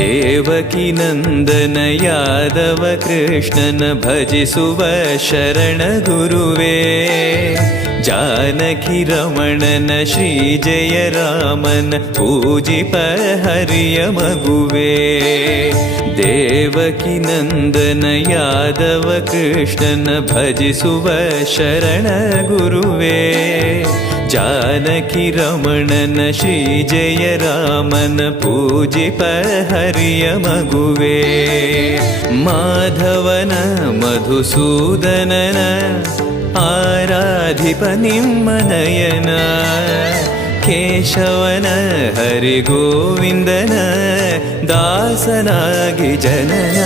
ದೇವಕಿ ನಂದನ ಯಾದವ ಕೃಷ್ಣನ ಭಜಿಸುವ ಶರಣ ಗುರುವೇ. ಜಾನಕಿ ರಮಣನ ಶ್ರೀ ಜಯ ರಾಮನ ಪೂಜಿಪ ಹರಿಯ ಮಗುವೇ. ದೇವಕಿ ನಂದನ ಯಾದವ ಕೃಷ್ಣನ ಭಜಿಸುವ ಶರಣ ಗುರುವೇ. ಜಾನಕಿ ರಮಣನ ಶ್ರೀ ಜಯ ರಾಮನ ಪೂಜಿಪ ಹರಿಯ ಮಗುವೇ. ಮಾಧವನ ಮಧುಸೂದನನ ಆರಾಧಿಪ ನಿಮ್ಮ ನಯನ. ಕೇಶವನ ಹರಿಗೋವಿಂದನ ದಾಸನಾಗಿ ಜನನ.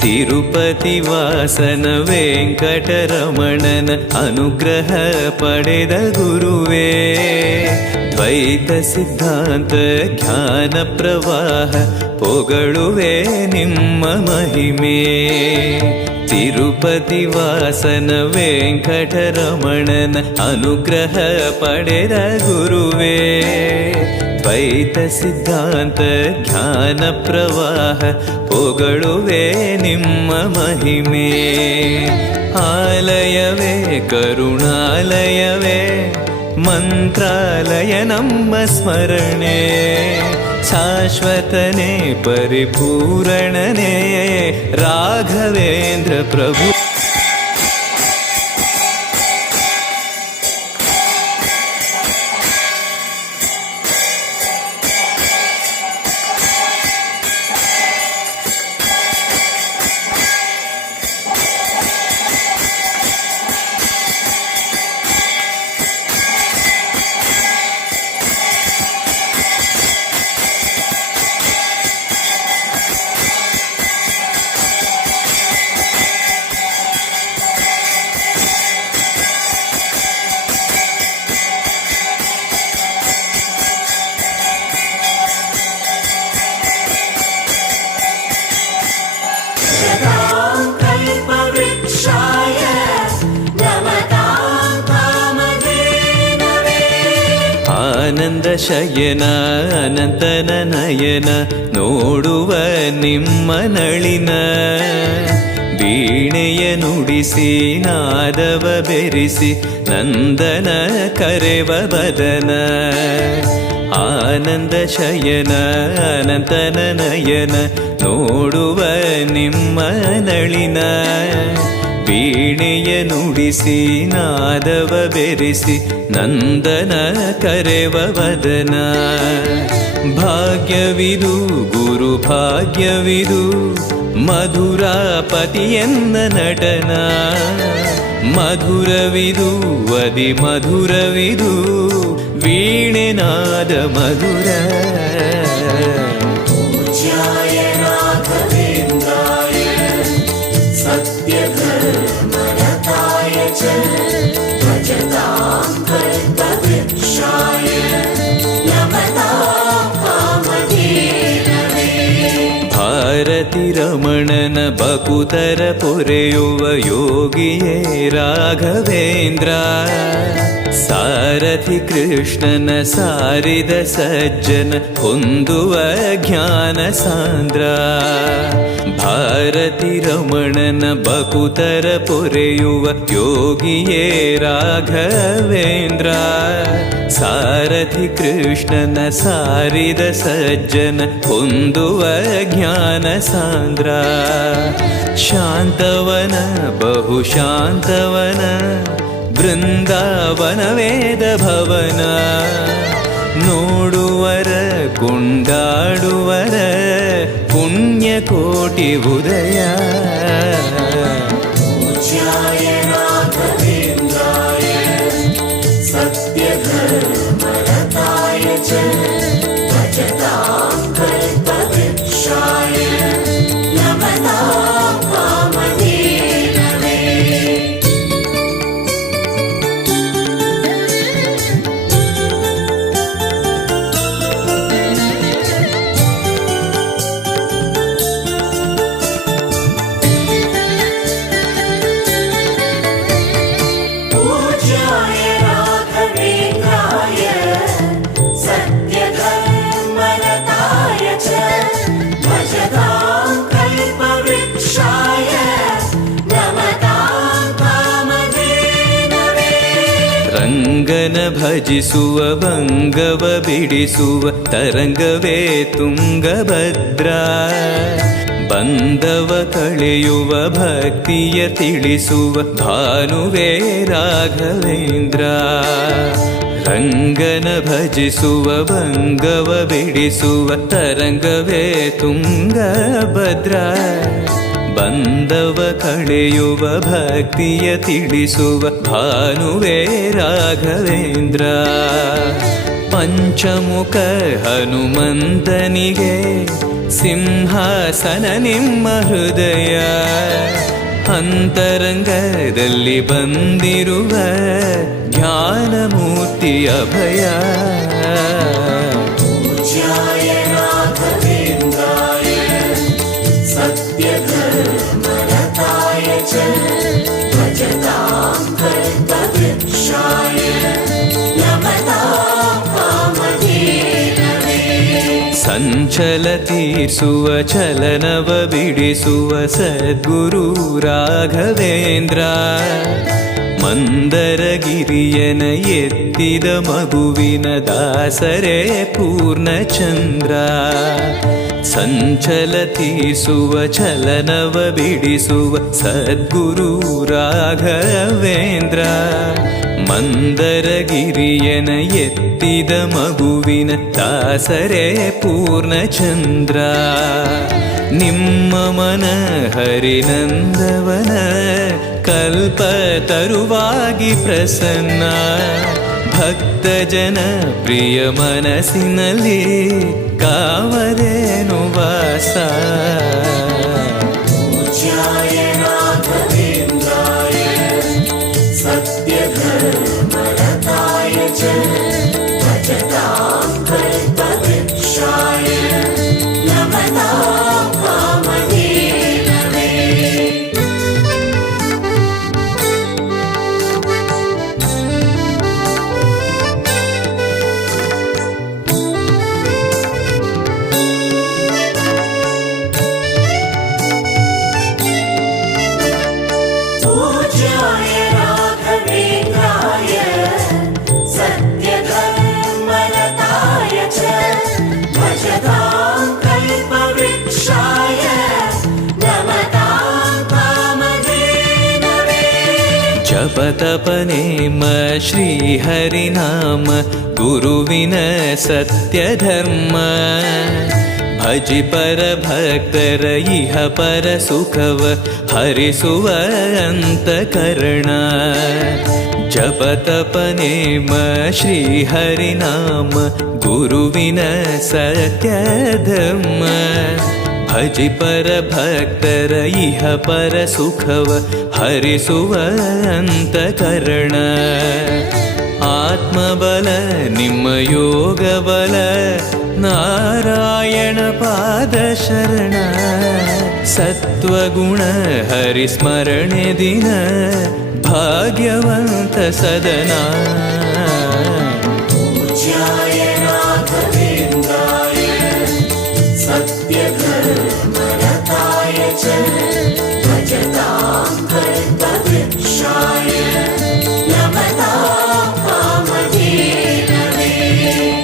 ತಿರುಪತಿ ವಾಸನ ವೆಂಕಟರಮಣನ ಅನುಗ್ರಹ ಪಡೆದ ಗುರುವೇ. ದ್ವೈತ ಸಿದ್ಧಾಂತ ಜ್ಞಾನ ಪ್ರವಾಹ ಪೊಗಳುವೆ ನಿಮ್ಮ ಮಹಿಮೆ. ತಿರುಪತಿ ವಾಸನ ವೆಂಕಟರಮಣನ ಅನುಗ್ರಹ ಪಡೆದ ಗುರುವೇ. ದ್ವೈತ ಸಿದ್ಧಾಂತ ಜ್ಞಾನ ಪ್ರವಾಹ ಪೊಗಳುವೆ ನಿಮ್ಮ ಮಹಿಮೆ. ಆಲಯವೇ ಕರುಣಾಲಯವೇ ಮಂತ್ರಾಲಯ ನಮ್ಮ ಸ್ಮರಣೆ. ಶಾಶ್ವತನೇ ಪರಿಪೂರಣನೇ ರಾಘವೇಂದ್ರ ಪ್ರಭು. ಆನಂದ ಶಯನ ಅನಂತನ ನಯನ ನೋಡುವ ನಿಮ್ಮ ನಳಿನ. ವೀಣೆಯ ನುಡಿಸಿ ನಾದವ ಬೆರೆಸಿ ನಂದನ ಕರೆವ ಬದನ. ಆನಂದ ಶಯನ ಅನಂತನ ನಯನ ನೋಡುವ ನಿಮ್ಮ ನಳಿನ. ವೀಣೆಯ ನುಡಿಸಿ ನಾದವ ಬೆರೆಸಿ ನಂದನ ಕರೆವ ವದನ. ಭಾಗ್ಯವಿದು ಗುರು ಭಾಗ್ಯವಿದು ಮಧುರಾಪತಿಯನ್ನ ನಟನ. ಮಧುರವಿದು ಅದಿ ಮಧುರವಿದು ವೀಣೆ ನಾದ ಮಧುರ. ಭಾರತಿ ರಮಣನ ಬಕುತರ ಪೊರೆಯುವ ಯೋಗಿಯೇ ರಾಘವೇಂದ್ರ. ಸಾರಥಿ ಕೃಷ್ಣನ ಸಾರಿದ ಸಜ್ಜನ ಹೊಂದುವ ಜ್ಞಾನ ಸಾಂದ್ರ. ಭಾರತಿ ರಮಣನ ಬಕುತರ ಪೊರೆಯುವ ಯೋಗಿಯೇ ರಾಘವೇಂದ್ರ. ಸಾರಥಿ ಕೃಷ್ಣನ ಸಾರಿದ ಸಜ್ಜನ ಹೊಂದುವ ಜ್ಞಾನ ಸಾಂದ್ರ. ಶಾಂತವನ ಬಹು ಶಾಂತವನ ಬೃಂದಾವನ ವೇದ ಭವನ. ನೋಡುವರ ಕೊಂಡಾಡುವರ ಪುಣ್ಯಕೋಟಿ ಉದಯ. ಭಜಿಸುವ ಭಂಗವ ಬಿಡಿಸುವ ತರಂಗವೇ ತುಂಗಭದ್ರಾ. ಬಂಧವ ಕಳೆಯುವ ಭಕ್ತಿಯ ತಿಳಿಸುವ ಭಾನುವೇ ರಾಘವೇಂದ್ರ. ರಂಗನ ಭಜಿಸುವ ಭಂಗವ ಬಿಡಿಸುವ ತರಂಗವೇ ತುಂಗಭದ್ರಾ. ಬಂಧವ ಕಳೆಯುವ ಭಕ್ತಿಯ ತಿಳಿಸುವ ಭಾನುವೇ ರಾಘವೇಂದ್ರ. ಪಂಚಮುಖ ಹನುಮಂತನಿಗೆ ಸಿಂಹಾಸನ ನಿಮ್ಮ ಹೃದಯ. ಅಂತರಂಗದಲ್ಲಿ ಬಂದಿರುವ ಜ್ಞಾನಮೂರ್ತಿ ಅಭಯ. ಪೂಜ್ಯಾಯ ರಾಘವೇಂದ್ರಾಯ ಸತ್ಯಧರ್ಮರತಾಯ ಚ ಭಜತಾಂ ಕಲ್ಪವೃಕ್ಷಾಯ ನಮತಾಂ ಕಾಮಧೇನವೇ. ಸಂಚಲ ತೀರಿಸುವ ಚಲನವ ಬಿಡಿಸುವ ಸದ್ಗುರು ರಾಘವೇಂದ್ರ. ಮಂದರಗಿರಿಯನ ಎತ್ತಿದ ಮಗುವಿನ ದಾಸರೇ ಪೂರ್ಣಚಂದ್ರ. ಸಂಚಲ ತೀರಿಸುವ ಚಲನವ ಬಿಡಿಸುವ ಸದ್ಗುರು ರಾಘವೇಂದ್ರ. ಮಂದರಗಿರಿಯನ ಎತ್ತಿದ ಮಗುವಿನ ದಾಸರೇ ಪೂರ್ಣಚಂದ್ರ. ನಿಮ್ಮ ಮನ ಹರಿನಂದವನ ಕಲ್ಪ ತರುವಾಗಿ ಪ್ರಸನ್ನ. ಭಕ್ತ ಜನ ಪ್ರಿಯ ಮನಸ್ಸಿನಲ್ಲಿ ಕಾವಲೇನು ವಾಸ. ಪೂಜ್ಯಾಯ ರಾಘವೇಂದ್ರಾಯ ಸತ್ಯಧರ್ಮರತಾಯ ಚ ಭಜತಾಂ ಕಲ್ಪವೃಕ್ಷಾಯ ನಮತಾಂ ಕಾಮಧೇನವೇ. पूज्याय राघवेन्द्राय सत्यधर्मरताय च भजतां कल्पवृक्षाय नमतां कामधेनवे. ಜಪತಪನೇಮ ಶ್ರೀಹರಿನಾಮ ಗುರುವಿನ ಸತ್ಯಧರ್ಮ. ಭಜಿ ಪರ ಭಕ್ತರ ಇಹ ಪರ ಸುಖವ ಹರಿಸುವ ಅಂತಕರಣ. ಜಪತಪನೇಮ ಶ್ರೀಹರಿನಾಮ ಗುರುವಿನ ಸತ್ಯಧರ್ಮ. ಭಜಿ ಪರ ಭಕ್ತರ ಇಹ ಪರ ಸುಖವ ಹರಿಸುವ ಅಂತಕರಣ. ಆತ್ಮಬಲ ನಿಮ್ಮ ಯೋಗ ಬಲ ನಾರಾಯಣ ಪಾದ ಶರಣ. ಸತ್ವಗುಣ ಹರಿಸ್ಮರಣೆ ದಿನ ಭಾಗ್ಯವಂತ ಸದನ. पूज्याय राघवेन्द्राय सत्यधर्मरताय च भजतां कल्पवृक्षाय नमतां कामधेनवे.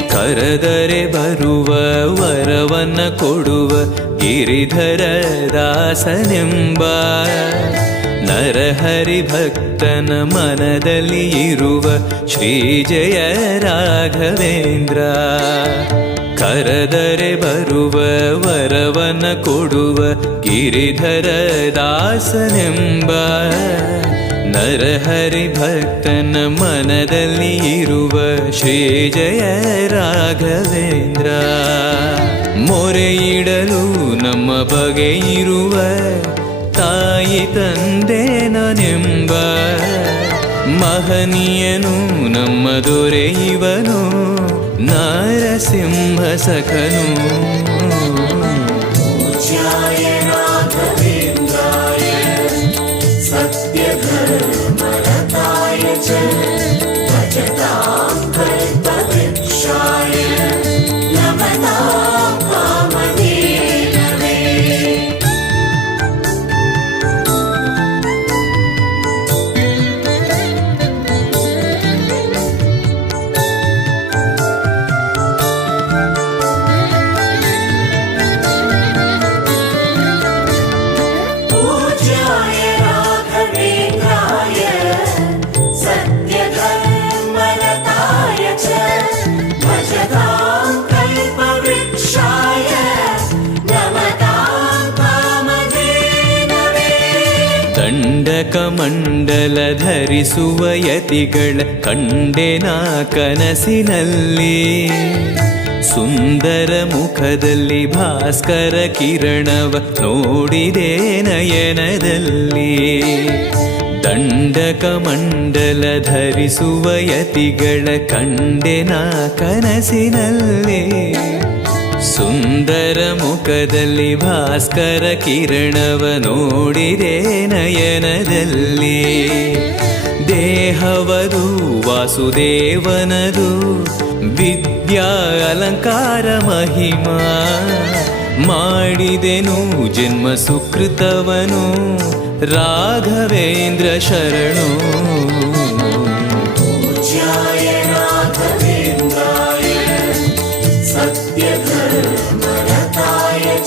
ಕರೆದರೆ ಬರುವ ವರವನ್ನ ಕೊಡುವ ಗಿರಿಧರ ದಾಸನೆಂಬ. ನರಹರಿ ಭಕ್ತನ ಮನದಲ್ಲಿ ಇರುವ ಶ್ರೀ ಜಯ ರಾಘವೇಂದ್ರ. ಕರೆದರೆ ಬರುವ ವರವನ ಕೊಡುವ ಗಿರಿಧರ ದಾಸನೆಂಬ. ನರಹರಿ ಭಕ್ತನ ಮನದಲ್ಲಿ ಇರುವ ಶ್ರೀ ಜಯ ರಾಘವೇಂದ್ರ. ಮೊರೆಯಿಡಲು ನಮ್ಮ ಬಗೆ ಇರುವ ತಾಯಿ ತಂದೆ ನಾನೆಂಬ. ಮಹನೀಯನು ನಮ್ಮ ದೊರೆ ಇವನು ನಾರಸಿಂಹ ಸಖನು. पूज्याय राघवेन्द्राय सत्यधर्मरताय च भजतां कल्पवृक्षाय नमतां कामधेनवे. ಕಮಂಡಲ ಧರಿಸುವ ಯತಿಗಳ ಕಂಡೆನ ಕನಸಿನಲ್ಲಿ. ಸುಂದರ ಮುಖದಲ್ಲಿ ಭಾಸ್ಕರ ಕಿರಣವ ನೋಡಿದೆ ನಯನದಲ್ಲಿ. ದಂಡಕ ಮಂಡಲ ಧರಿಸುವ ಯತಿಗಳ ಕಂಡೆನ ಕನಸಿನಲ್ಲಿ. ಸುಂದರ ಮುಖದಲ್ಲಿ ಭಾಸ್ಕರ ಕಿರಣವ ನೋಡಿದೆ ನಯನದಲ್ಲಿ. ದೇಹವದು ವಾಸುದೇವನದು ವಿದ್ಯಾ ಅಲಂಕಾರ ಮಹಿಮಾ. ಮಾಡಿದೆನು ಜನ್ಮ ಸುಕೃತವನು ರಾಘವೇಂದ್ರ ಶರಣು. पूज्याय राघवेन्द्राय सत्यधर्मरताय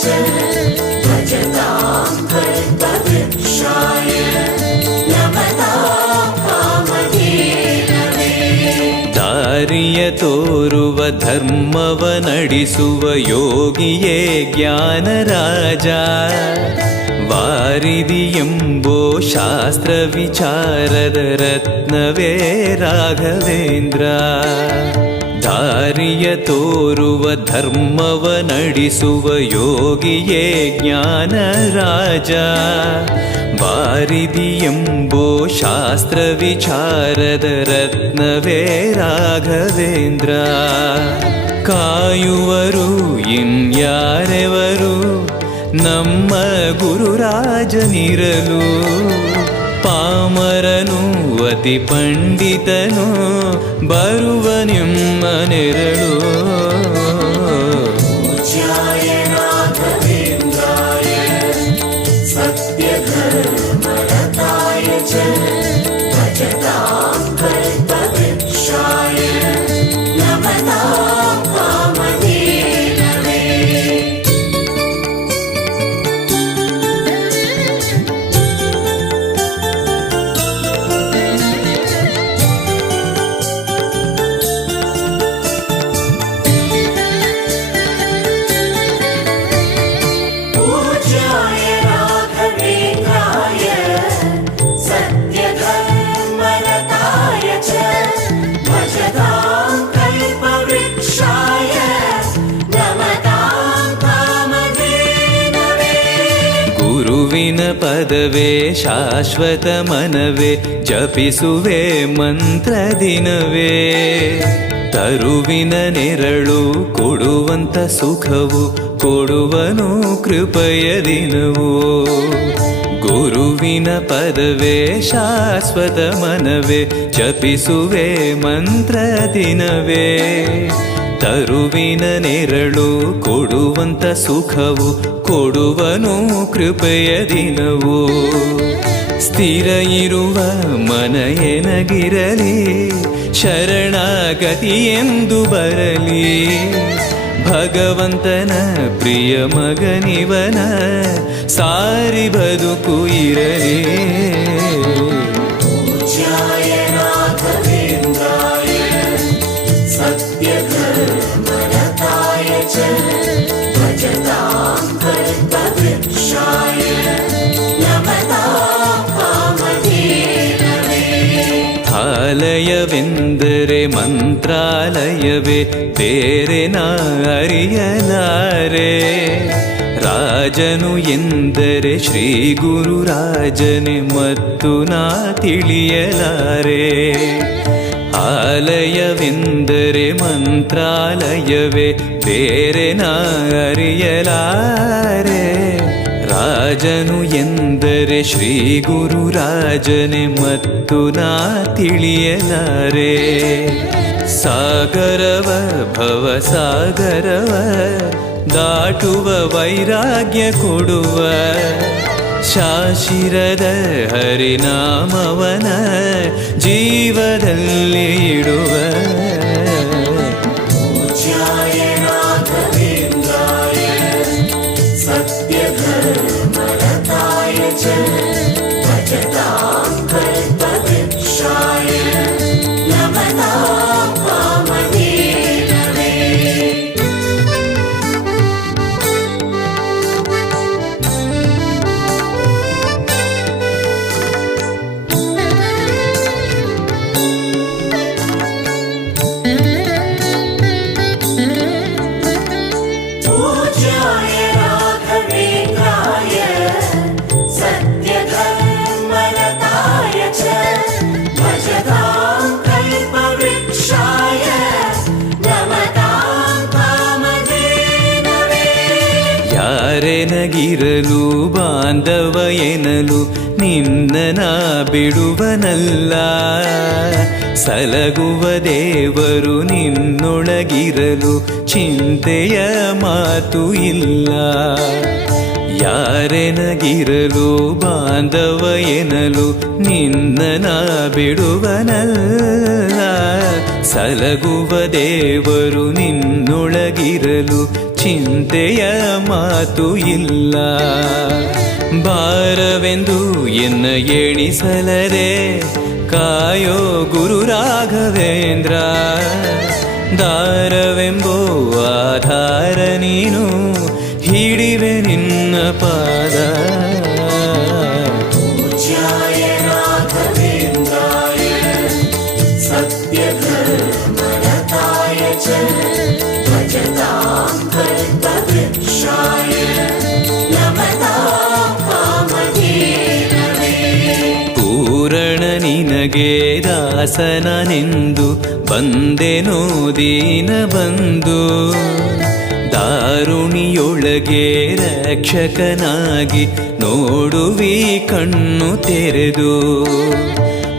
च भजतां कल्पवृक्षाय नमतां कामधेनवे. ದಾರಿಯ ತೋರುವ ಧರ್ಮವ ನಡೆಸುವ ಯೋಗಿಯೇ ಜ್ಞಾನರಾಜ. ವಾರಿದಿ ಎಂಬೋ ಶಾಸ್ತ್ರ ವಿಚಾರದ ರತ್ನವೇ ರಾಘವೇಂದ್ರ. ದಾರಿಯ ತೋರುವ ಧರ್ಮವ ನಡೆಸುವ ಯೋಗಿಯೇ ಜ್ಞಾನರಾಜ. ವಾರಿದಿ ಎಂಬೋ ಶಾಸ್ತ್ರ ವಿಚಾರದ ರತ್ನವೇ ರಾಘವೇಂದ್ರ. ಕಾಯುವರು ಇನ್ಯಾರೆವರು ನಮ್ಮ ಗುರುರಾಜನಿರಲು. ಪಾಮರನು ಅತಿ ಪಂಡಿತನು ಬರುವ ನಿಮ್ಮ ನೆರಳು. पूज्याय राघवेन्द्राय सत्यधर्मरताय च भजतां कल्पवृक्षाय नमतां कामधेनवे. पूज्याय राघवेन्द्राय सत्यधर्मरताय च भजतां कल्पवृक्षाय नमतां कामधेनवे. ಗುರುವಿನ ಪದವೇ ಶಾಶ್ವತ ಮನವೇ ಜಪಿಸುವೆ ಮಂತ್ರ ದಿನವೇ. ತರುವಿನ ನೆರಳು ಕೊಡುವಂತ ಸುಖವು ಕೊಡುವನು ಕೃಪೆಯ ದಿನವು. ಗುರುವಿನ ಪದವೇ ಶಾಶ್ವತ ಮನವೇ ಜಪಿಸುವೆ ಮಂತ್ರ ದಿನವೇ. ತರುವಿನ ನೆರಳು ಕೊಡುವಂತ ಸುಖವು ಕೊಡುವನು ಕೃಪೆಯ ದಿನವು. ಸ್ಥಿರ ಇರುವ ಮನ ಎನಗಿರಲಿ ಶರಣಾಗತಿ ಎಂದು ಬರಲಿ. ಭಗವಂತನ ಪ್ರಿಯ ಮಗನಿವನ ಸಾರಿ ಬದುಕು ಇರಲಿ. पूज्याय राघवेन्द्राय सत्यधर्मरताय च भजतां कल्पवृक्षाय नमतां कामधेनवे. ಆಲಯವೆಂದರೆ ಮಂತ್ರಾಲಯವೇ ಬೇರೆ ನಾ ಅರಿಯಲಾರೆ. ರಾಜನು ಎಂದರೆ ಶ್ರೀ ಗುರುರಾಜನೇ ಮತ್ತು ನಾ ತಿಳಿಯಲಾರೆ. ಆಲಯವೆಂದರೆ ಮಂತ್ರಾಲಯವೇ ಬೇರೆ ನಾ ಅರಿಯಲಾರೆ. ರಾಜನು ಎಂದರೆ ಶ್ರೀ ಗುರುರಾಜನೇ ಮತ್ತು ನಾ ತಿಳಿಯಲಾರೆ. ಸಾಗರವ ಭವ ಸಾಗರವ ದಾಟುವ ವೈರಾಗ್ಯ ಕೊಡುವ ಶಾಶಿರದ ಹರಿನಾಮವನ ಜೀವದಲ್ಲಿ ಇಡುವ. पूज्याय राघवेन्द्राय सत्यधर्मरताय च भजतां कल्पवृक्षाय नमतां कामधेनवे. ಯಾರೆನಗಿರಲು ಬಾಂಧವ ಎನಲು ನಿನ್ನ ಬಿಡುವನಲ್ಲ. ಸಲಗುವ ದೇವರು ನಿನ್ನೊಳಗಿರಲು ಚಿಂತೆಯ ಮಾತು ಇಲ್ಲ. ಯಾರೆನಗಿರಲು ಬಾಂಧವ ಎನಲು ನಿನ್ನ ಬಿಡುವನಲ್ಲ. ಸಲಗುವ ದೇವರು ನಿನ್ನೊಳಗಿರಲು ಚಿಂತೆಯ ಮಾತು ಇಲ್ಲ. ಭಾರವೆಂದು ಎನ್ನ ಎಣಿಸಲದೆ ಕಾಯೋ ಗುರು ರಾಘವೇಂದ್ರ. ದಾರವೆಂಬೋ ಆಧಾರ ನೀನು ಹಿಡಿವೆ ನಿನ್ನ ಪಾದ. पूज्याय राघवेन्द्राय सत्यधर्मरताय च भजतां कल्पवृक्षाय नमतां कामधेनवे. ಪೂರಣ ನಿನಗೆ ದಾಸನನೆಂದು ಬಂದೆನೋ ದೀನ ಬಂದು. ದಾರುಣಿಯೊಳಗೆ ರಕ್ಷಕನಾಗಿ ನೋಡುವಿ ಕಣ್ಣು ತೆರೆದು.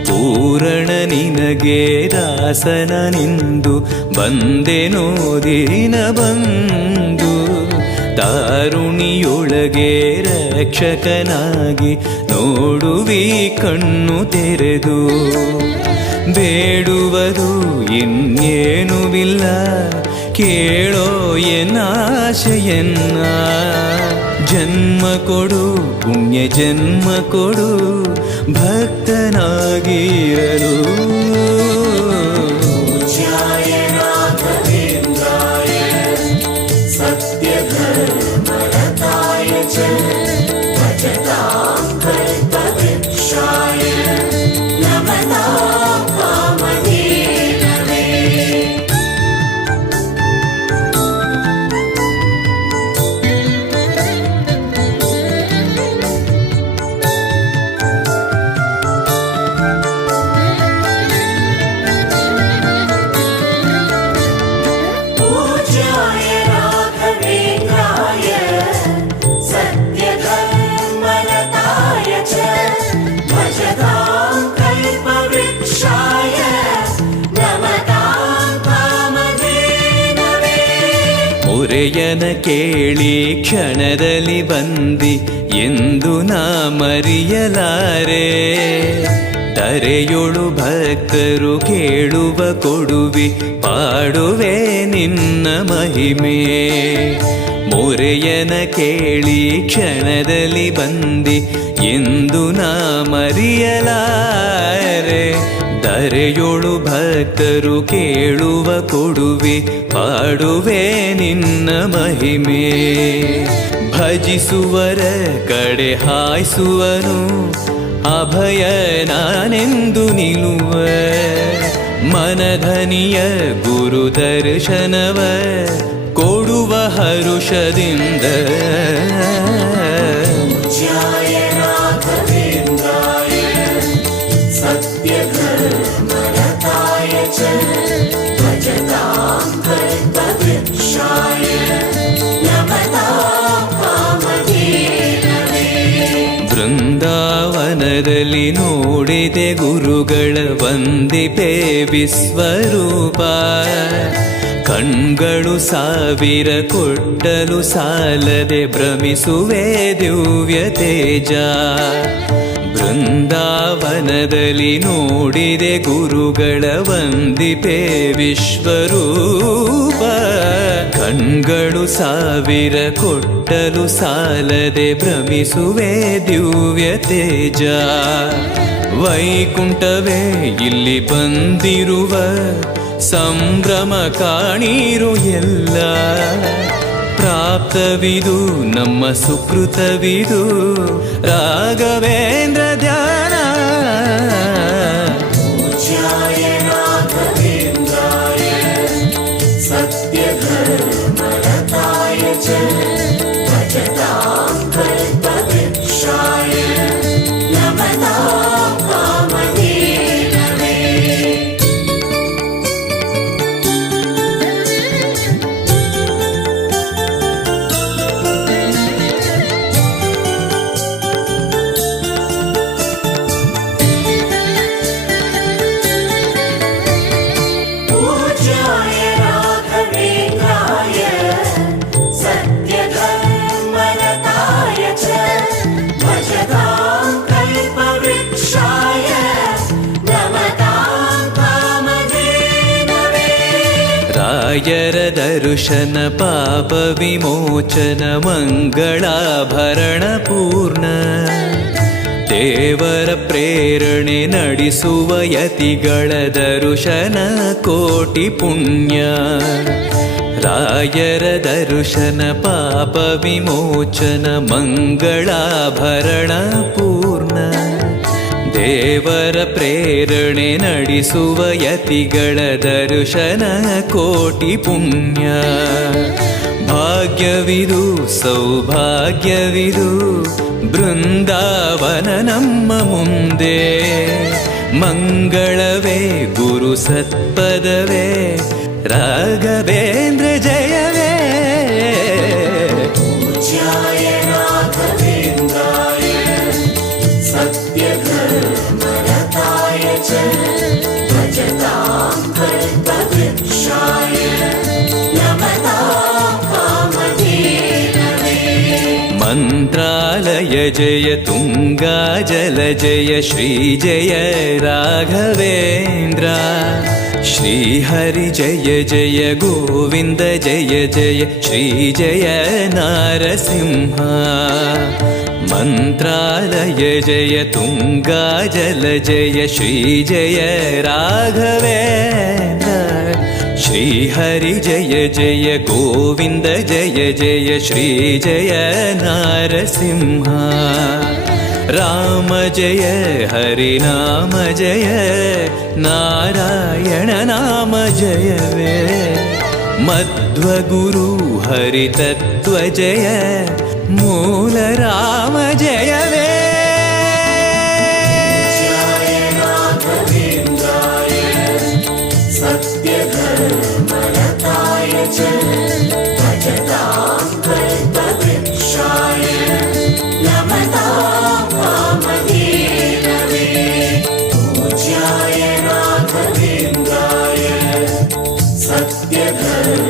ಪೂರಣ ನಿನಗೆ ದಾಸನನೆಂದು ಬಂದೆನೋ ದೀನ ಬಂದು. ದಾರುಣಿಯೊಳಗೆ ರಕ್ಷಕನಾಗಿ ನೋಡುವಿ ಕಣ್ಣು ತೆರೆದು. ಬೇಡುವುದು ಇನ್ನೇನುವಿಲ್ಲ ಕೇಳೋ ಎನ್ನಾಶೆಯನ್ನ. ಜನ್ಮ ಕೊಡು ಪುಣ್ಯ ಜನ್ಮ ಕೊಡು ಭಕ್ತನಾಗಿರಲು. पूज्याय राघवेन्द्राय सत्यधर्मरताय च भजतां कल्पवृक्षाय नमतां कामधेनवे. पूज्याय राघवेन्द्राय सत्यधर्मरताय च भजतां कल्पवृक्षाय नमतां कामधेनवे. ಮೊರೆಯನ ಕೇಳಿ ಕ್ಷಣದಲ್ಲಿ ಬಂದಿ ಎಂದು ನಾ ಮರೆಯಲಾರೆ. ತರೆಯೊಳು ಭಕ್ತರು ಕೇಳುವ ಕೊಡುವಿ ಪಾಡುವೆ ನಿನ್ನ ಮಹಿಮೆ. ಮೊರೆಯನ ಕೇಳಿ ಕ್ಷಣದಲ್ಲಿ ಬಂದಿ ಎಂದು ನಾ ಮರೆಯಲಾರೆ. ಧರೆಯೊಳು ಭಕ್ತರು ಕೇಳುವ ಕೊಡುವೆ ಪಾಡುವೆ ನಿನ್ನ ಮಹಿಮೆ. ಭಜಿಸುವರ ಕಡೆ ಹಾಯಿಸುವನು ಅಭಯ ನಾನೆಂದು ನಿಲ್ಲುವ. ಮನಧನಿಯ ಗುರು ದರ್ಶನವ ಕೊಡುವ ಹರುಷದಿಂದ. पूज्याय राघवेन्द्राय सत्यधर्मरताय च भजतां कल्पवृक्षाय नमतां कामधेनवे. ಬೃಂದಾವನದಲ್ಲಿ ನೋಡಿದೆ ಗುರುಗಳ ವಂದಿಪೆ ವಿಶ್ವರೂಪ. ಕಣ್ಗಳು ಸಾವಿರ ಕೊಟ್ಟಲು ಸಾಲದೆ ಭ್ರಮಿಸುವೆ ದಿವ್ಯ ತೇಜ. ಬೃಂದಾವನದಲ್ಲಿ ನೋಡಿದೆ ಗುರುಗಳ ವಂದಿಪೆ ವಿಶ್ವರೂಪ. ಕಣ್ಗಳು ಸಾವಿರ ಕೊಟ್ಟಲು ಸಾಲದೆ ಭ್ರಮಿಸುವೆ ದಿವ್ಯ ತೇಜ. ವೈಕುಂಠವೇ ಇಲ್ಲಿ ಬಂದಿರುವ ಸಂಭ್ರಮ ಕಾಣಿರು ಎಲ್ಲ. ಪ್ರಾಪ್ತವಿದು ನಮ್ಮ ಸುಕೃತವಿದು ರಾಘವೇಂದ್ರ ಧ್ಯಾನ. पूज्याय राघवेन्द्राय सत्यधर्मरताय च भजतां कल्पवृक्षाय नमतां कामधेनवे. ರಾಯರ ದರ್ಶನ ಪಾಪ ವಿಮೋಚನ ಮಂಗಳಾಭರಣ ಪೂರ್ಣ ದೇವರ ಪ್ರೇರಣೆ ನಡೆಸುವ ಯತಿಗಳ ದರ್ಶನ ಕೋಟಿ ಪುಣ್ಯ ರಾಯರ ದರ್ಶನ ಪಾಪ ವಿಮೋಚನ ಮಂಗಳಾಭರಣ ಪೂರ್ಣ ದೇವರ ಪ್ರೇರಣೆ ನಡೆಸುವ ಯತಿಗಳ ದರ್ಶನ ಕೋಟಿ ಪುಣ್ಯ ಭಾಗ್ಯವಿದು ಸೌಭಾಗ್ಯವಿದು ಬೃಂದಾವನ ನಮ್ಮ ಮುಂದೆ ಮಂಗಳವೇ ಗುರು ಸತ್ಪದವೇ ರಾಘವೇಂದ್ರ ಜಯವೇ पूज्याय राघवेन्द्राय सत्यधर्मरताय च भजतां कल्पवृक्षाय नमतां कामधेनवे ಮಂತ್ರಾಲಯ ಜಯ ತುಂಗಾ ಜಲ ಜಯ ಶ್ರೀ ಜಯ ರಾಘವೇಂದ್ರ ಶ್ರೀಹರಿ ಜಯ ಜಯ ಗೋವಿಂದ ಜಯ ಜಯ ಶ್ರೀ ಜಯ ನಾರಸಿಂಹ ಮಂತ್ರಾಲಯ ಜಯ ತುಂಗಾ ಜಲ ಜಯ ಶ್ರೀ ಜಯ ರಾಘವೇಂದ್ರ ಶ್ರೀಹರಿ ಜಯ ಜಯ ಗೋವಿಂದ ಜಯ ಜಯ ಶ್ರೀ ಜಯ ನಾರಸಿಂಹ ರಾಮ ಜಯ ಹರಿ ನಾಮ ಜಯ ನಾರಾಯಣ ನಾಮ ಜಯವೇ ಮಧ್ವಗುರು ಹರಿ ತತ್ವ ಜಯ ಮೂಲ ರಾಮ ಜಯವೇ पूज्याय राघवेन्द्राय सत्यधर्मरताय च भजतां कल्पवृक्षाय नमतां कामधेनवे पूज्याय राघवेन्द्राय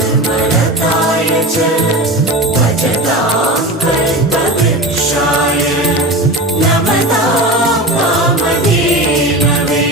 सत्यधर्मरताय च भजतां कल्पवृक्षाय नमतां कामधेनवे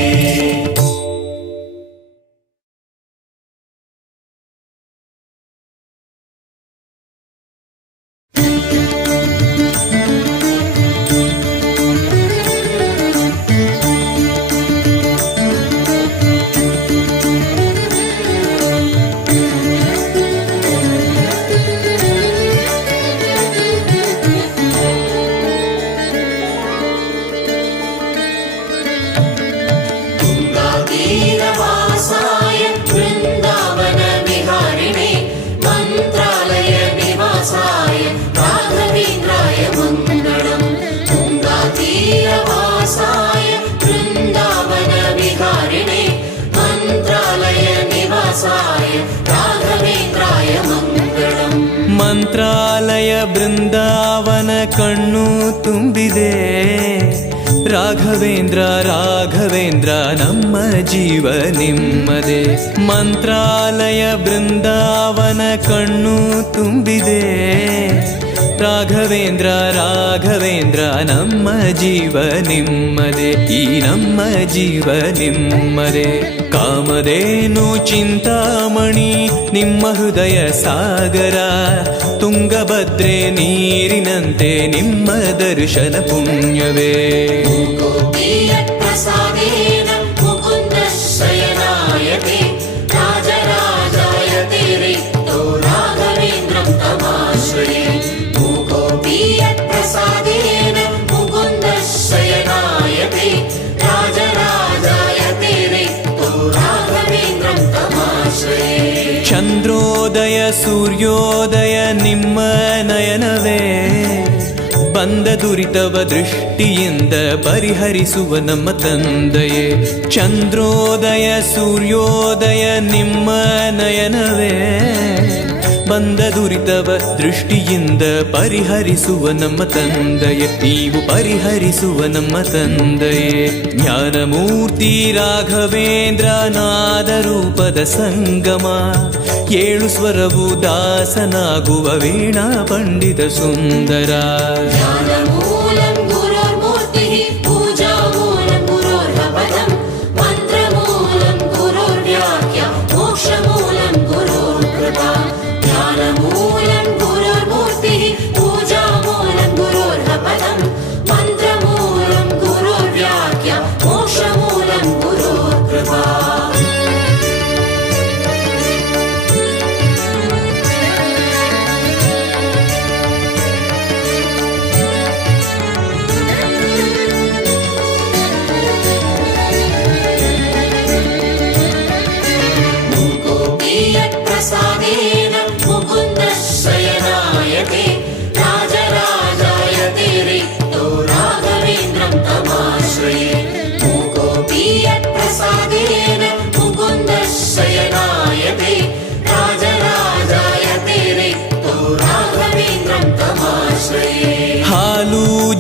तुङ्गातीरवासाय वृन्दावनविहारिणे मन्त्रालय निवासाय राघवेन्द्राय मङ्गलम् तुङ्गातीरवासाय वृन्दावनविहारिणे मन्त्रालय निवासाय राघवेन्द्राय मङ्गलम् ಮಂತ್ರಾಲಯ ಬೃಂದಾವನ ಕಣ್ಣು ತುಂಬಿದೆ ರಾಘವೇಂದ್ರ ರಾಘವೇಂದ್ರ ನಮ್ಮ ಜೀವ ನಿಮ್ಮದೆ ಮಂತ್ರಾಲಯ ಬೃಂದಾವನ ಕಣ್ಣು ತುಂಬಿದೆ ರಾಘವೇಂದ್ರ ರಾಘವೇಂದ್ರ ನಮ್ಮ ಜೀವ ನಿಮ್ಮದೆ ಈ ನಮ್ಮ ಜೀವ ನಿಮ್ಮದೆ ಕಾಮಧೇನು ಚಿಂತಾಮಣಿ ನಿಮ್ಮ ಹೃದಯ ಸಾಗರ ತುಂಗಭದ್ರೆ ನೀರಿನಂತೆ ನಿಮ್ಮ ದರ್ಶನ ಪುಣ್ಯವೇ गोपीयप्रसादेन मुकुन्दः शयनायते राजराजायते रिक्तो राघवेन्द्रं तमाश्रये गोपीयप्रसादेन मुकुन्दः शयनायते राजराजायते रिक्तो राघवेन्द्रं तमाश्रये ಚಂದ್ರೋದಯ ಸೂರ್ಯೋದಯ ನಿಮ್ಮ ನಯನವೇ ಬಂದ ದುರಿತವ ದೃಷ್ಟಿಯಿಂದ ಪರಿಹರಿಸುವ ನಮ್ಮ ತಂದೆಯೇ ಚಂದ್ರೋದಯ ಸೂರ್ಯೋದಯ ನಿಮ್ಮ ನಯನವೇ ಬಂದ ದುರಿತವ ದೃಷ್ಟಿಯಿಂದ ಪರಿಹರಿಸುವ ನಮ್ಮ ತಂದೆಯೇ ನೀವು ಪರಿಹರಿಸುವ ನಮ್ಮ ತಂದೆಯೇ ಜ್ಞಾನಮೂರ್ತಿ ರಾಘವೇಂದ್ರ ನಾದ ರೂಪದ ಸಂಗಮ ಏಳು ಸ್ವರವು ದಾಸನಾಗುವ ವೀಣಾ ಪಂಡಿತ ಸುಂದರ ज्ञानमूलं गुरोर्मूर्तिः पूजामूलं गुरोर्पदं मन्त्रमूलं गुरोर्व्याख्या मोक्षमूलं गुरोर्ग्रन्थः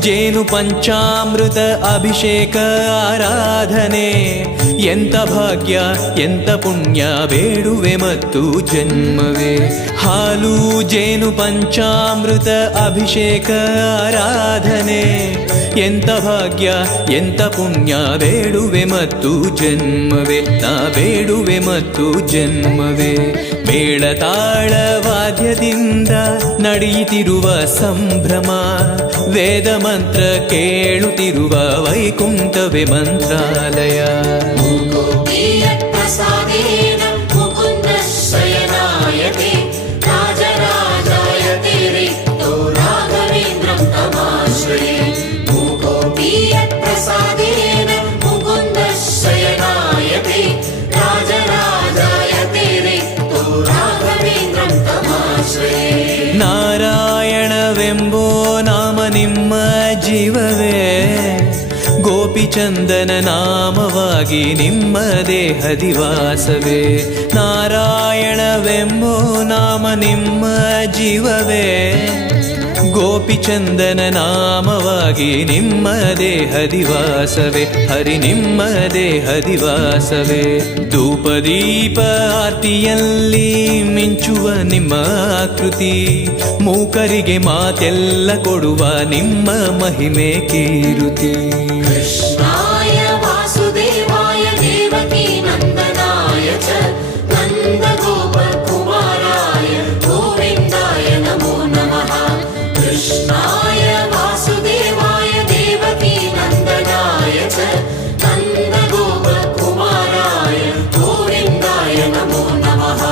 ಜೇನು ಪಂಚಾಮೃತ ಅಭಿಷೇಕ ಆರಾಧನೆ ಎಂತ ಭಾಗ್ಯ ಎಂತ ಪುಣ್ಯ ಬೇಡುವೆ ಮತ್ತು ಜನ್ಮವೇ. ಹಾಲು ಜೇನು ಪಂಚಾಮೃತ ಅಭಿಷೇಕ ಆರಾಧನೆ ಎಂತ ಭಾಗ್ಯ ಎಂತ ಪುಣ್ಯ ಬೇಡುವೆ ಮತ್ತು ಜನ್ಮವೇ. ನಾ ಬೇಡುವೆ ಮತ್ತು ಜನ್ಮವೇ. ಮೇಳ ತಾಳ ವಾದ್ಯದಿಂದ ನಡೆಯುತ್ತಿರುವ ಸಂಭ್ರಮ, ವೇದ ಮಂತ್ರ ಕೇಳುತ್ತಿರುವ ವೈಕುಂಠವೇ ಮಂತ್ರಾಲಯ. प्रसादेन मुकुन्दः शयनायते राजराजायते रिक्तो राघवेन्द्रं तमाश्रये. मूकोऽपि यत्प्रसादेन मुकुन्दः शयनायते राजराजायते रिक्तो राघवेन्द्रं तमाश्रये. ನಾರಾಯಣವೆಂಬೋ ನಾಮ ನಿಮ್ಮ ಜೀವವೇ, ಗೋಪಿಚಂದನ ನಾಮವಾಗಿ ನಿಮ್ಮ ದೇಹದಿವಾಸವೇ. ನಾರಾಯಣವೆಂಬೋ ನಾಮ ನಿಮ್ಮ ಜೀವವೇ, ಗೋಪಿಚಂದನ ನಾಮವಾಗಿ ನಿಮ್ಮ ದೇಹದಿವಾಸವೇ. ಹರಿ ನಿಮ್ಮ ದೇಹದಿವಾಸವೇ. ಧೂಪದೀಪ ಆರ್ತಿಯಲ್ಲಿ ಮಿಂಚುವ ನಿಮ್ಮ ಆಕೃತಿ, ಮೂಕರಿಗೆ ಮಾತೆಲ್ಲ ಕೊಡುವ ನಿಮ್ಮ ಮಹಿಮೆ ಕೀರುತಿ. कृष्णाय वासुदेवाय देवकी नन्दनाय च नन्दगोपकुमाराय गोविन्दाय नमो नमः. कृष्णाय वासुदेवाय देवकी नन्दनाय च नन्दगोपकुमाराय गोविन्दाय नमो नमः.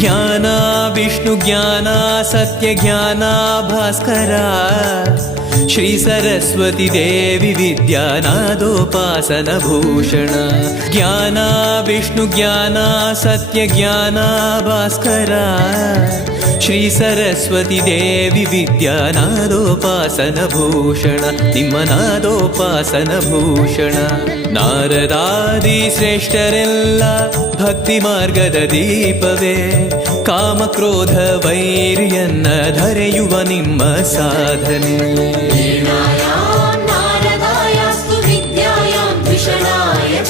ಜ್ಞಾನ ವಿಷ್ಣು ಜ್ಞಾನ ಸತ್ಯ ಜ್ಞಾನ ಭಾಸ್ಕರ, ಶ್ರೀ ಸರಸ್ವತಿ ದೇವಿ ವಿದ್ಯಾನಾದೋಪಾಸನ ಭೂಷಣ. ಜ್ಞಾನ ವಿಷ್ಣು ಜ್ಞಾನ ಸತ್ಯ ಜ್ಞಾನ ಭಾಸ್ಕರ, ಶ್ರೀ ಸರಸ್ವತಿ ದೇವಿ ವಿದ್ಯಾನಾದೋಪಾಸನ ಭೂಷಣ. ನಿಮ್ಮ ನಾದೋಪಾಸನ ಭೂಷಣ. ನಾರದಾದಿ ಶ್ರೇಷ್ಠರೆಲ್ಲ ಭಕ್ತಿ ಮಾರ್ಗದ ದೀಪವೇ, ಕಾಮಕ್ರೋಧ ವೈರಿಯನ್ನ ಧರೆಯುವ ನಿಮ್ಮ ಸಾಧನೆ. वीणायां नारदायास्तु विद्यायां द्विषणाय च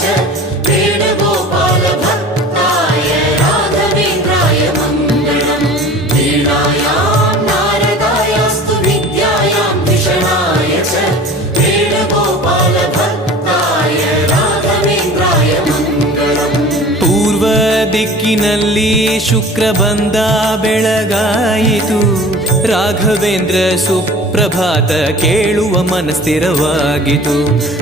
वेणुगोपालभक्ताय राघवेन्द्राय मङ्गलम्. वीणायां नारदायास्तु विद्यायां द्विषणाय च वेणुगोपालभक्ताय राघवेन्द्राय मङ्गलम्. ಪೂರ್ವ ದಿಕ್ಕಿನಲ್ಲಿ ಶುಕ್ರ ಬಂದ ಬೆಳಗಾಯಿತು, ರಾಘವೇಂದ್ರ ಸುಪ್ರಭಾತ ಕೇಳುವ ಮನಸ್ಥಿರವಾಗಿತು.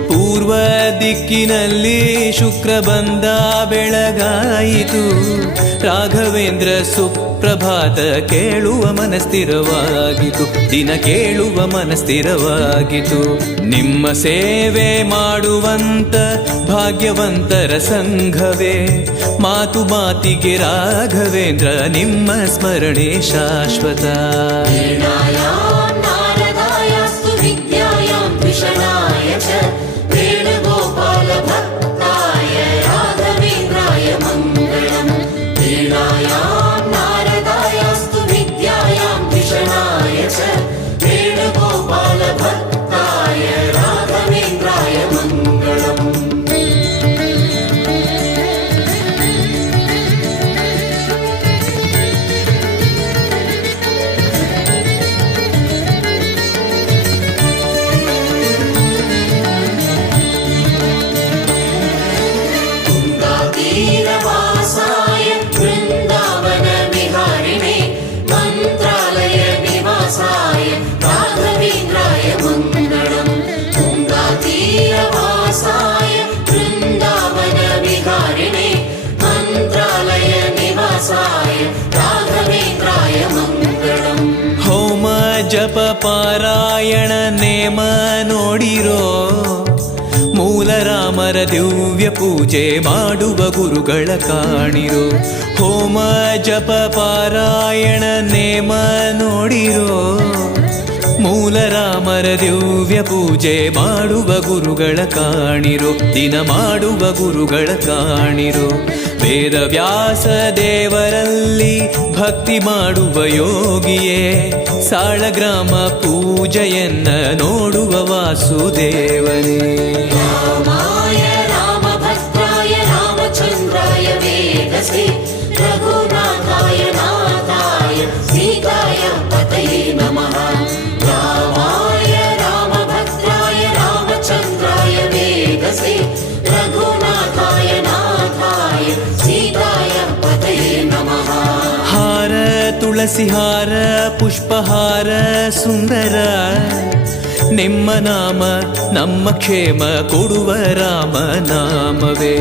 ಪೂರ್ವ ದಿಕ್ಕಿನಲ್ಲಿ ಶುಕ್ರ ಬಂದ ಬೆಳಗಾಯಿತು, ರಾಘವೇಂದ್ರ ಸುಪ್ರಭಾತ ಕೇಳುವ ಮನಸ್ಥಿರವಾಗಿತು. ದಿನ ಕೇಳುವ ಮನಸ್ಥಿರವಾಗಿತು. ನಿಮ್ಮ ಸೇವೆ ಮಾಡುವಂತ ಭಾಗ್ಯವಂತರ ಸಂಘವೇ, ಮಾತು ಮಾತಿಗೆ ರಾಘವೇಂದ್ರ ನಿಮ್ಮ ಸ್ಮರಣೆ ಶಾಶ್ವತ. वीणायां नारदायास्तु विद्यायां द्विषणाय च वेणुगोपालभक्ताय राघवेन्द्राय मङ्गलम्. वीणायां नारदायास्तु विद्यायां द्विषणाय च वेणुगोपालभक्ताय राघवेन्द्राय मङ्गलम्. ನೇಮ ನೋಡಿರೋ, ಮೂಲ ರಾಮರ ದಿವ್ಯ ಪೂಜೆ ಮಾಡುವ ಗುರುಗಳ ಕಾಣಿರೋ. ಹೋಮ ಜಪ ಪಾರಾಯಣ ನೇಮ ನೋಡಿರೋ, ಮೂಲ ರಾಮರ ದಿವ್ಯ ಪೂಜೆ ಮಾಡುವ ಗುರುಗಳ ಕಾಣಿರೋ, ದಿನ ಮಾಡುವ ಗುರುಗಳ ಕಾಣಿರೋ. ವೇದ ವ್ಯಾಸ ದೇವರಲ್ಲಿ ಭಕ್ತಿ ಮಾಡುವ ಯೋಗಿಯೇ, ಸಾಳಗ್ರಾಮ ಪೂಜೆಯನ್ನ ನೋಡುವ ವಾಸುದೇವನೇ. ರಾಮಾಯ ರಾಮಭದ್ರಾಯ ರಾಮಚಂದ್ರಾಯ ವೇದಸೇ ರಘುನಾಥಾಯ ನಾಥಾಯ ಸೀತಾಯ ಪತಯೇ ನಮಃ. ರಾಮಾಯ ರಾಮಭದ್ರಾಯ ರಾಮಚಂದ್ರಾಯ ವೇದಸೇ ರಘುನಾಥಾಯ ನಾಥಾಯ ಸೀತಾಯ ಪತಯೇ ನಮಃ. ಹಾರ ತುಳಸಿ ಹಾರ ಪುಷ್ಪಹಾರ ಸುಂದರ, ನಿಮ್ಮ ನಾಮ ನಮ್ಮ ಕ್ಷೇಮ ಕೊಡುವ ರಾಮ ನಾಮವೇ.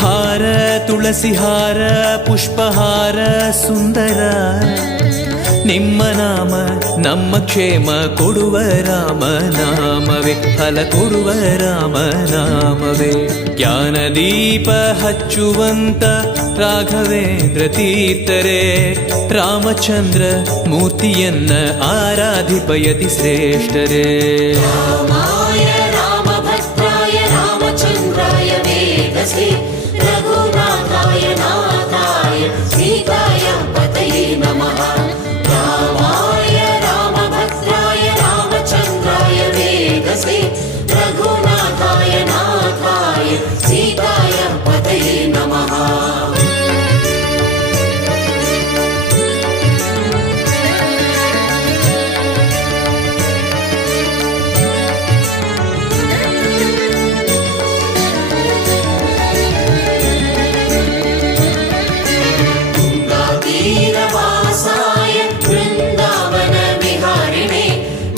ಹಾರ ತುಳಸಿ ಹಾರ ಪುಷ್ಪಹಾರ ಸುಂದರ, ನಿಮ್ಮ ನಾಮ ನಮ್ಮ ಕ್ಷೇಮ ಕೊಡುವ ರಾಮ ನಾಮವೇ. ಫಲ ಕೊಡುವ ರಾಮ ನಾಮವೇ. ಜ್ಞಾನದೀಪ ಹಚ್ಚುವಂತ ರಾಘವೇಂದ್ರ ತೀರ್ಥರೇ, ರಾಮಚಂದ್ರ ಮೂರ್ತಿಯನ್ನ ಆರಾಧಿಪಯತಿ ಶ್ರೇಷ್ಠರೇ. ರಾಮಾಯ ರಾಮಭದ್ರಾಯ ರಾಮಚಂದ್ರಾಯ ವೇದಸೇ ರಘುನಾಥಾಯ ನಾಥಾಯ ಸೀತಾಯ ಪತಯೇ ನಮಃ. ರಾಮಾಯ ರಾಮಭದ್ರಾಯ ರಾಮಚಂದ್ರಾಯ ವೇದಸೇ ರಘುನಾಥಾಯ ನಾಥಾಯ ಸೀತಾಯ ಪತಯೇ ನಮಃ. ತೀರವಾಸಾಯ ವೃಂದಾವನ ವಿಹಾರಿಣೆ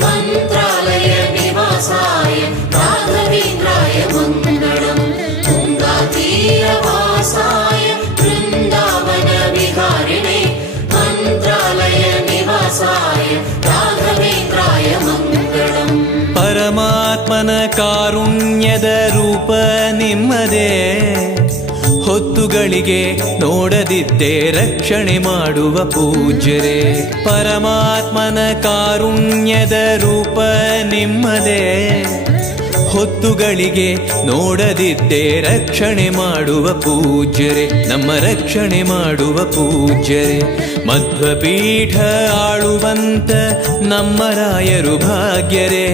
ಮಂತ್ರಾಲಯ ನಿವಾಸಾಯ ರಾಘವೇಂದ್ರಾಯ ಮಂಗಳಂ. ತುಂಗಾತೀರವಾಸಾಯ ವೃಂದಾವನ ವಿಹಾರಿಣೆ ಮಂತ್ರಾಲಯ ನಿವಾಸಾಯ ರಾಘವೇಂದ್ರಾಯ ಮಂಗಳಂ. ಪರಮಾತ್ಮನ ಕಾರುಣ್ಯದ ರೂಪ ನಿಮ್ಮದೇ, ಹೊತ್ತುಗಳಿಗೆ ನೋಡದಿದ್ದೆ ರಕ್ಷಣೆ ಮಾಡುವ ಪೂಜ್ಯರೇ. ಪರಮಾತ್ಮನ ಕಾರುಣ್ಯದ ರೂಪ ನಿಮ್ಮದೇ, ಹೊತ್ತುಗಳಿಗೆ ನೋಡದಿದ್ದೆ ರಕ್ಷಣೆ ಮಾಡುವ ಪೂಜ್ಯರೇ, ನಮ್ಮ ರಕ್ಷಣೆ ಮಾಡುವ ಪೂಜ್ಯರೇ. ಮಧ್ವಪೀಠ ಆಳುವಂತ ನಮ್ಮ ರಾಯರು ಭಾಗ್ಯರೇ,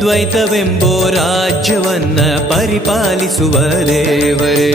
ದ್ವೈತವೆಂಬೋ ರಾಜ್ಯವನ್ನ ಪರಿಪಾಲಿಸುವ ದೇವರೇ.